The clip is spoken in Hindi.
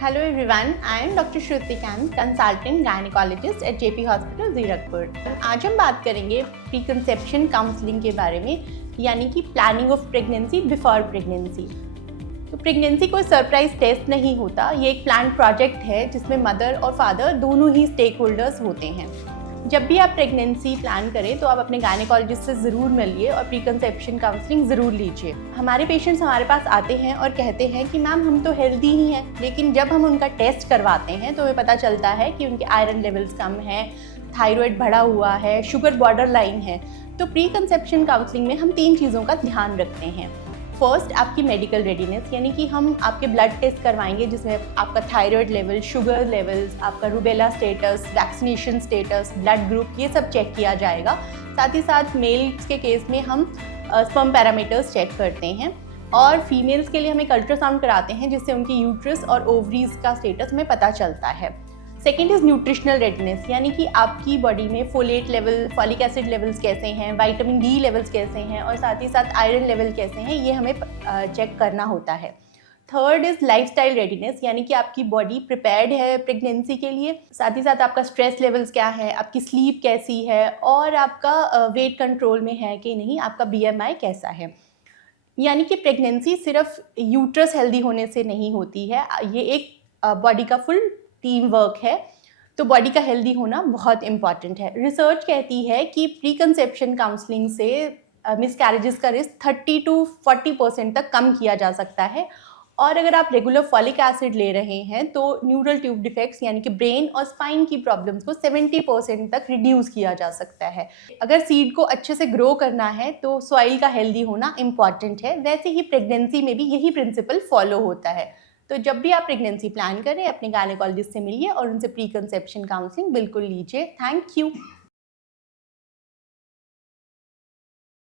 Hello everyone, I am Dr. Shruti Kant, consultant gynecologist at JP Hospital, Zirakpur. आज हम बात करेंगे प्री कंसेप्शन काउंसलिंग के बारे में, यानी कि planning of pregnancy before pregnancy. तो प्रेगनेंसी कोई सरप्राइज टेस्ट नहीं होता, ये एक प्लान प्रोजेक्ट है जिसमें मदर और फादर दोनों ही स्टेक होल्डर्स होते हैं। जब भी आप प्रेगनेंसी प्लान करें तो आप अपने गायनेकोलॉजिस्ट से ज़रूर मिलिए और प्री कंसेप्शन काउंसलिंग ज़रूर लीजिए। हमारे पेशेंट्स हमारे पास आते हैं और कहते हैं कि मैम हम तो हेल्दी ही हैं, लेकिन जब हम उनका टेस्ट करवाते हैं तो हमें पता चलता है कि उनके आयरन लेवल्स कम हैं, थायराइड बढ़ा हुआ है, शुगर बॉर्डर लाइन है। तो प्री कंसेप्शन काउंसलिंग में हम 3 चीज़ों का ध्यान रखते हैं। फर्स्ट, आपकी मेडिकल रेडीनेस, यानी कि हम आपके ब्लड टेस्ट करवाएंगे जिसमें आपका थायराइड लेवल, शुगर लेवल्स, आपका rubella status, vaccination status, blood group, ये सब चेक किया जाएगा। साथ ही साथ मेल्स के केस में हम स्पर्म पैरामीटर्स चेक करते हैं और फीमेल्स के लिए हम एक अल्ट्रासाउंड कराते हैं जिससे उनकी यूट्रस और ओवरीज का स्टेटस हमें पता चलता है। सेकेंड इज़ न्यूट्रिशनल रेडनेस, यानी कि आपकी बॉडी में folate level, folic acid levels कैसे हैं, विटामिन डी लेवल्स कैसे हैं और साथ ही साथ आयरन लेवल कैसे हैं, ये हमें चेक करना होता है। थर्ड इज़ लाइफस्टाइल रेडीनेस, यानी कि आपकी बॉडी प्रिपेयर्ड है प्रेगनेंसी के लिए। साथ ही साथ आपका स्ट्रेस लेवल्स क्या है, आपकी स्लीप कैसी है और आपका वेट कंट्रोल में है कि नहीं, आपका BMI कैसा है। यानी कि प्रेगनेंसी सिर्फ यूट्रस हेल्दी होने से नहीं होती है, ये एक बॉडी का फुल टीम वर्क है। तो बॉडी का हेल्दी होना बहुत इंपॉर्टेंट है। रिसर्च कहती है कि प्री कंसेप्शन काउंसलिंग से मिसकैरेजेस का रिस्क 30 to 40% तक कम किया जा सकता है। और अगर आप रेगुलर फॉलिक एसिड ले रहे हैं तो न्यूरल ट्यूब डिफेक्ट्स, यानी कि ब्रेन और स्पाइन की प्रॉब्लम्स को 70% तक रिड्यूस किया जा सकता है। अगर सीड को अच्छे से ग्रो करना है तो सॉइल का हेल्दी होना इम्पॉर्टेंट है। वैसे ही प्रेगनेंसी में भी यही प्रिंसिपल फॉलो होता है। तो जब भी आप प्रेगनेंसी प्लान करें, अपने गायनेकोलॉजिस्ट से मिलिए और उनसे प्री कंसेप्शन काउंसलिंग बिल्कुल लीजिए। Thank you.